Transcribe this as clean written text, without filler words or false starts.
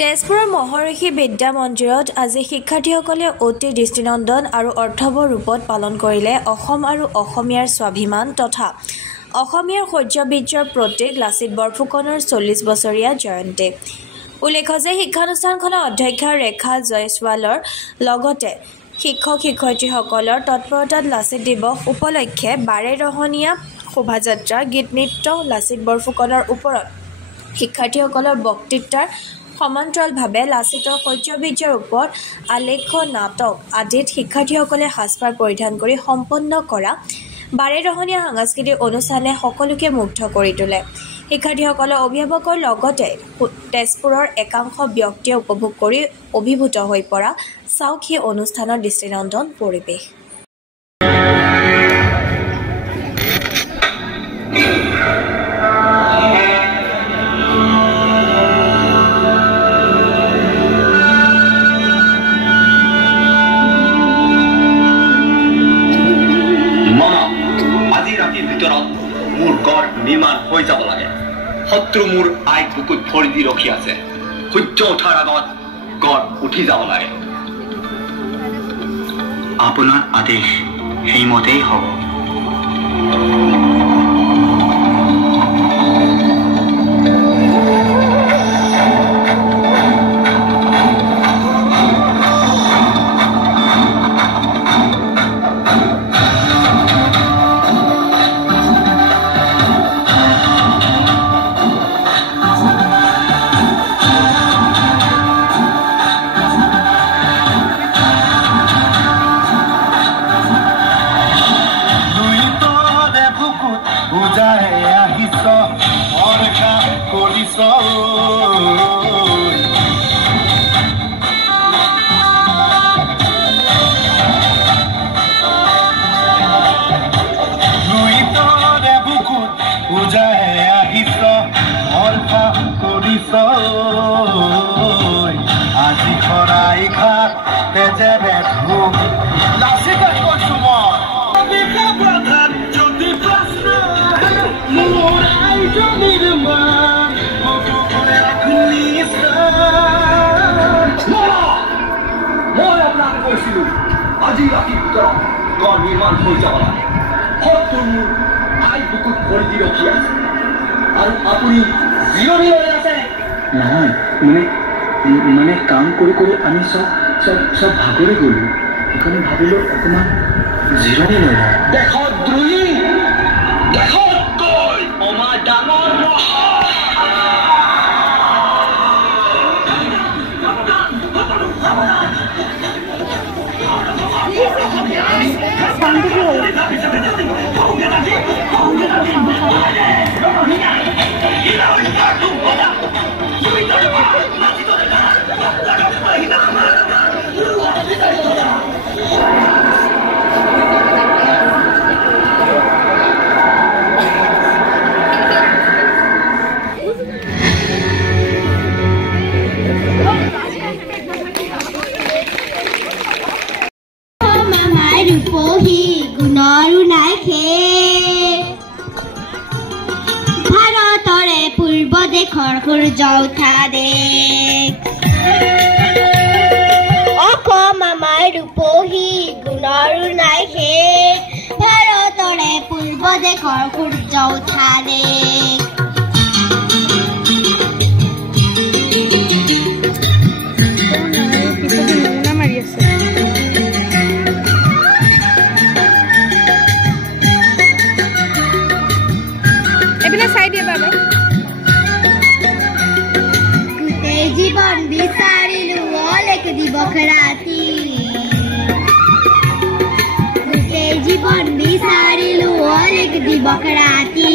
তেজপুৰৰ মহৰ্ষি বিদ্যা মন্দিৰত আজি শিক্ষাৰ্থীসকলে অতি দৃষ্টিনন্দন আৰু অৰ্থৱহ ৰূপত পালন কৰিলে অসম আৰু অসমীয়াৰ স্বাভিমান তথা অসমীয়াৰ শৌৰ্যবীৰ্যৰ প্ৰতীক লাচিত বৰফুকনৰ 40 বছৰীয়া জয়ন্তী। উল্লেখ্য যে শিক্ষানুষ্ঠানখনৰ অধ্যক্ষা ৰেখা জয়ছোৱালৰ লগতে শিক্ষক-শিক্ষয়িত্ৰীসকলৰ তৎপৰতাত লাচিত দিৱস উপলক্ষে বাৰেৰহণীয়া শোভাযাত্ৰা, গীত নৃত্য, লাচিত বৰফুকনৰ ওপৰত শিক্ষাৰ্থীসকলৰ বক্তৃতাৰ সমান্তৰালভাৱে লাচিতৰ শৌৰ্যবীৰ্যৰ ওপৰত আলেখ্য নাটক আদিত শিক্ষাৰ্থীসকলে সাজপাৰ পৰিধান কৰি সম্পন্ন কৰা বাৰেৰহণীয়া সাংস্কৃতিক অনুষ্ঠানে সকলোকে মুগ্ধ কৰি তোলে। শিক্ষাৰ্থীসকলৰ অভিভাৱকৰ লগতে তেজপুৰৰ একাংশ ব্যক্তিয়ে উপভোগ কৰি অভিভূত হৈ পৰা চাওক সেই অনুষ্ঠানৰ দৃষ্টিনন্দন পৰিৱেশ। মোৰ গড় নিৰ্মাণ হৈ যাব লাগে। শত্ৰু মোৰ আই বুকুত ভৰি দি ৰখি আছে। সূৰ্য উঠাৰ আগত গড় উঠি যাব লাগে। আপোনাৰ আদেশ সেইমতেই হ'ব। আজি খৰাই ঘাট তেজেৰে ধূপ লাচিত বৰফুকন যদি প্ৰশ্ন মোৰ আইজন নিৰ্মাণ মই আপোনাক কৈছিলো আজি ৰাতিৰ ভিতৰত গড় নিৰ্মাণ হৈ যাব লাগে। শত্ৰু মোৰ আই বুকুত ভৰি দি ৰখি আছে আৰু আপুনি জিৰণি লৈ আছে। নহয় মানে কাম কৰি আমি চব ভাগৰি গ'লো, সেইকাৰণে ভাবিলো অকণমান জিৰণি লৈ লওঁ। দেশত দ্ৰোহী, দেশত কৈ আমাৰ ডাঙৰ ভাৰতৰে পূৰ্ব দেশৰ সূৰ্য উঠা দেশ। অসম আমাৰ ৰূপহী গুণৰো নাই শেষ। ভাৰতৰে পূৰ্ব দেশৰ সূৰ্য উঠা দেশ। জীবন বিচাৰিলো অলেখ দিৱস ৰাতি। গোটেই জীৱন বিচাৰিলো অলেখ দিৱস ৰাতি।